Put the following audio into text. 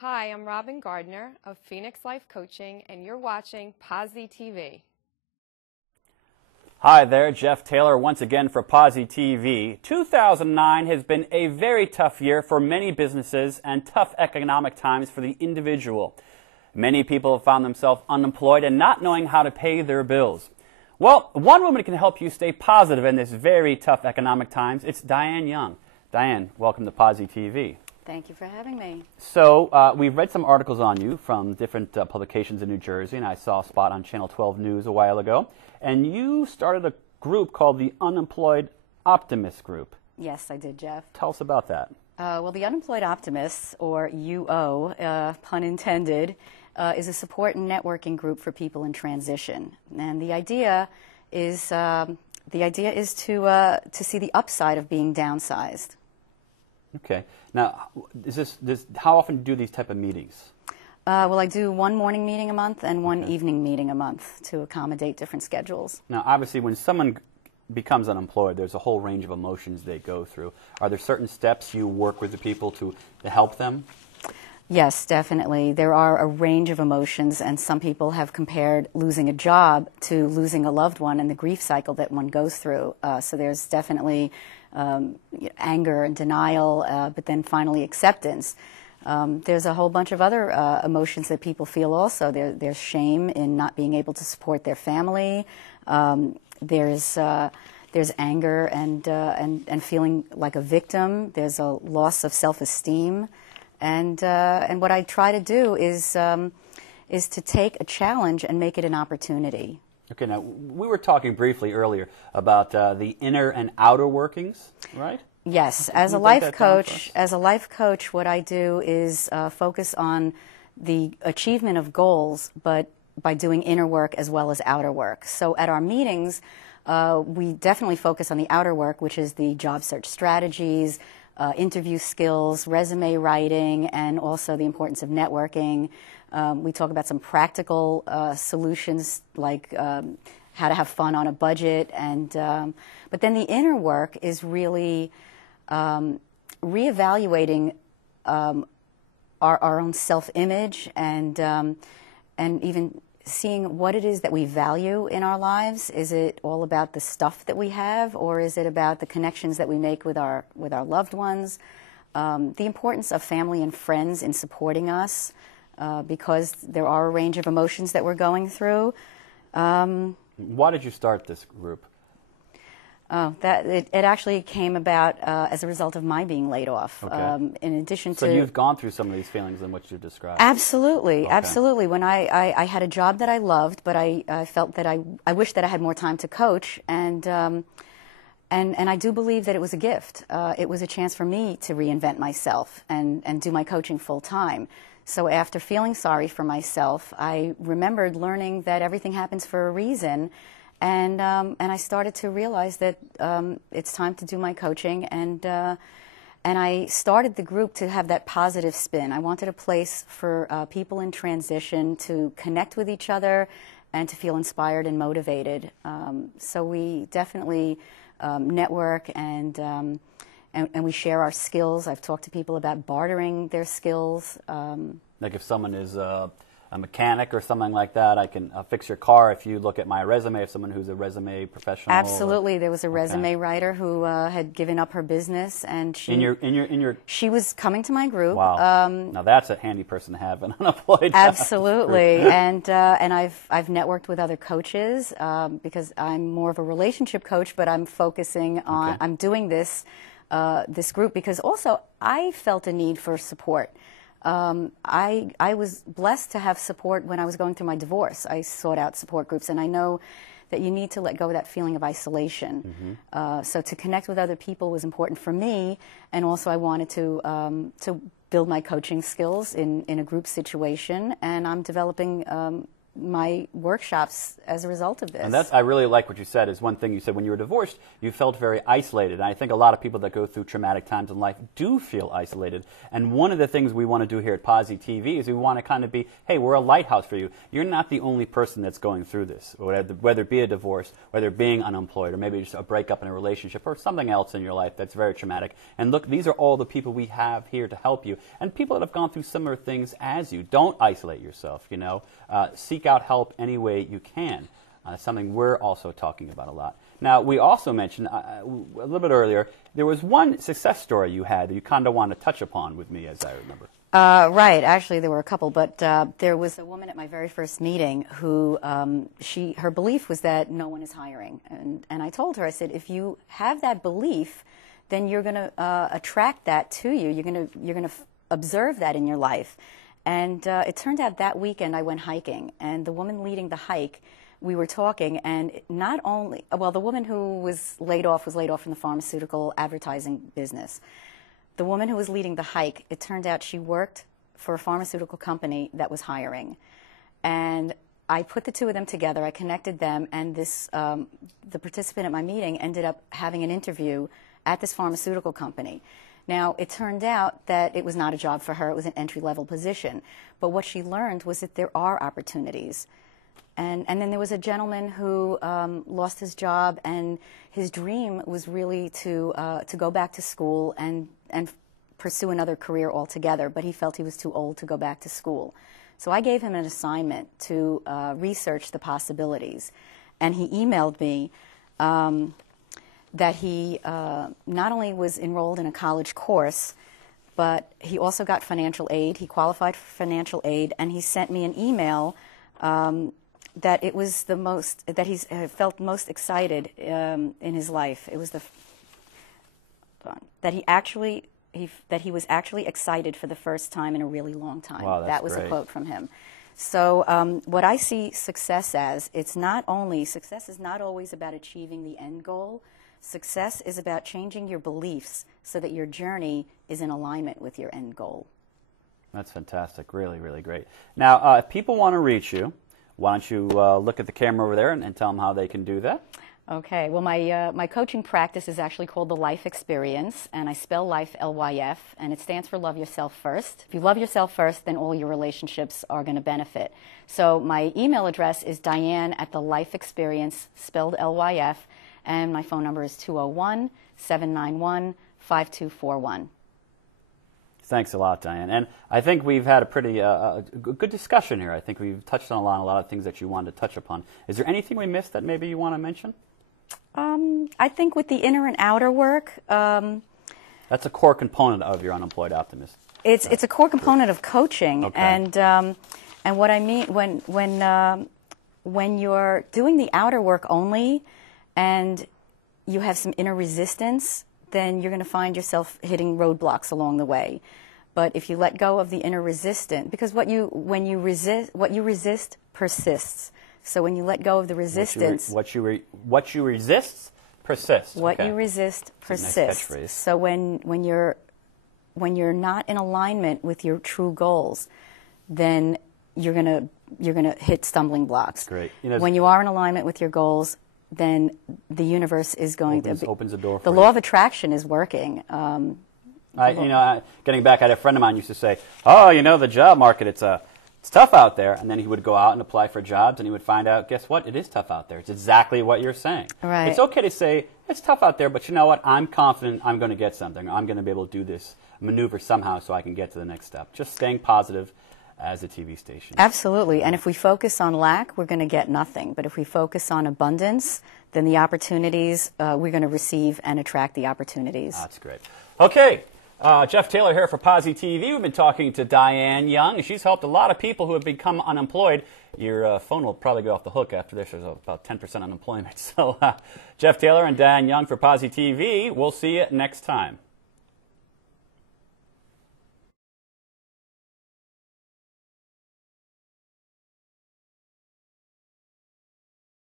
Hi, I'm Robin Gardner of Phoenix Life Coaching, and you're watching PosiTV. Hi there, Jeff Taylor once again for PosiTV. 2009 has been a very tough year for many businesses and tough economic times for the individual. Many people have found themselves unemployed and not knowing how to pay their bills. Well, one woman can help you stay positive in this very tough economic times. It's Diane Young. Diane, welcome to PosiTV. Thank you for having me. So we've read some articles on you from different publications in New Jersey, and I saw a spot on Channel 12 News a while ago. And you started a group called the Unemployed Optimist Group. Yes, I did, Jeff. Tell us about that. Well, the Unemployed Optimists, or UO, pun intended, is a support and networking group for people in transition. And the idea is to see the upside of being downsized. Okay. Now, how often do you do these type of meetings? Well, I do one morning meeting a month and one evening meeting a month to accommodate different schedules. Now, obviously, when someone becomes unemployed, there's a whole range of emotions they go through. Are there certain steps you work with the people to help them? Yes, definitely. There are a range of emotions, and some people have compared losing a job to losing a loved one and the grief cycle that one goes through. So there's definitely anger and denial, but then finally acceptance. There's a whole bunch of other emotions that people feel also. There's shame in not being able to support their family. There's anger and feeling like a victim. There's a loss of self-esteem. And what I try to do is to take a challenge and make it an opportunity. Okay, now we were talking briefly earlier about the inner and outer workings, right? Yes, as a life coach, what I do is focus on the achievement of goals, but by doing inner work as well as outer work. So at our meetings, we definitely focus on the outer work, which is the job search strategies, interview skills, resume writing, and also the importance of networking. We talk about some practical solutions like how to have fun on a budget, and but then the inner work is really reevaluating our own self-image and even seeing what it is that we value in our lives. Is it all about the stuff that we have, or is it about the connections that we make with our loved ones? The importance of family and friends in supporting us, because there are a range of emotions that we're going through. Why did you start this group? Oh, it actually came about as a result of my being laid off. Okay. In addition to... So you've gone through some of these feelings in what you described. Absolutely, okay. Absolutely. When I had a job that I loved, but I felt that I wished that I had more time to coach, and I do believe that it was a gift. It was a chance for me to reinvent myself and do my coaching full time. So after feeling sorry for myself, I remembered learning that everything happens for a reason. And I started to realize that it's time to do my coaching, and I started the group to have that positive spin. I wanted a place for people in transition to connect with each other and to feel inspired and motivated. So we definitely network and we share our skills. I've talked to people about bartering their skills. Like if someone is a mechanic or something like that, I can fix your car if you look at my resume, if someone who's a resume professional. Absolutely. There was a resume writer who had given up her business, and she was coming to my group. Wow. Now that's a handy person to have, an unemployed. Absolutely. and I've networked with other coaches because I'm more of a relationship coach, but I'm focusing on, I'm doing this group because also I felt a need for support. I was blessed to have support when I was going through my divorce. I sought out support groups, and I know that you need to let go of that feeling of isolation. Mm-hmm. So to connect with other people was important for me, and also I wanted to build my coaching skills in a group situation, and I'm developing my workshops as a result of this. And I really like what you said. Is one thing you said when you were divorced, you felt very isolated. And I think a lot of people that go through traumatic times in life do feel isolated. And one of the things we want to do here at PosiTV is we want to kind of be, hey, we're a lighthouse for you. You're not the only person that's going through this, whether it be a divorce, whether it being unemployed, or maybe just a breakup in a relationship, or something else in your life that's very traumatic. And look, these are all the people we have here to help you, and people that have gone through similar things as you. Don't isolate yourself, you know. Seek out help any way you can. Something we're also talking about a lot. Now, we also mentioned a little bit earlier, there was one success story you had that you kind of want to touch upon with me, as I remember. Right. Actually, there were a couple, but there was a woman at my very first meeting who her belief was that no one is hiring, and I told her, I said, if you have that belief, then you're going to attract that to you. You're going to observe that in your life. And it turned out that weekend I went hiking, and the woman leading the hike, we were talking, and not only, well, the woman who was laid off from the pharmaceutical advertising business. The woman who was leading the hike, it turned out she worked for a pharmaceutical company that was hiring. And I put the two of them together, I connected them, and the participant at my meeting ended up having an interview at this pharmaceutical company. Now, it turned out that it was not a job for her, it was an entry-level position. But what she learned was that there are opportunities. And then there was a gentleman who lost his job, and his dream was really to go back to school and pursue another career altogether, but he felt he was too old to go back to school. So I gave him an assignment to research the possibilities. And he emailed me that he not only was enrolled in a college course, but he also got financial aid. He qualified for financial aid, and he sent me an email that it was that he felt most excited in his life. It was that he was actually excited for the first time in a really long time. Wow, that's that was great. a quote from him. So what I see success as, success is not always about achieving the end goal. Success is about changing your beliefs so that your journey is in alignment with your end goal. That's fantastic. Really, really great. Now, if people want to reach you, why don't you look at the camera over there and tell them how they can do that? Okay. Well, my coaching practice is actually called the Lyf Experience, and I spell Lyf, L-Y-F, and it stands for Love Yourself First. If you love yourself first, then all your relationships are going to benefit. So my email address is Diane at the Lyf Experience, spelled L-Y-F, and my phone number is 201-791-5241. Thanks a lot, Diane. And I think we've had a pretty good discussion here. I think we've touched on a lot of things that you wanted to touch upon. Is there anything we missed that maybe you want to mention? I think with the inner and outer work... that's a core component of your Unemployed Optimist. It's a core component of coaching. Okay. And what I mean, when you're doing the outer work only and you have some inner resistance, then you're going to find yourself hitting roadblocks along the way. But if you let go of the inner resistance, because what you resist persists. So when you let go of the resistance, what you resist persists. What Okay. you resist That's a nice persists. catchphrase. So when you're not in alignment with your true goals, then you're gonna hit stumbling blocks. Great. When you are in alignment with your goals, then the universe is going to opens a door for the you. law of attraction is working. Getting back, I had a friend of mine used to say, "Oh, the job market, it's tough out there." And then he would go out and apply for jobs, and he would find out, guess what? It is tough out there. It's exactly what you're saying. Right. It's okay to say it's tough out there, but you know what? I'm confident I'm going to get something. I'm going to be able to do this maneuver somehow so I can get to the next step. Just staying positive as a TV station. Absolutely. And if we focus on lack, we're going to get nothing. But if we focus on abundance, then the opportunities, we're going to receive and attract the opportunities. That's great. Okay. Jeff Taylor here for PosiTV. We've been talking to Diane Young, and she's helped a lot of people who have become unemployed. Your phone will probably go off the hook after this. There's about 10% unemployment. So Jeff Taylor and Diane Young for PosiTV. We'll see you next time.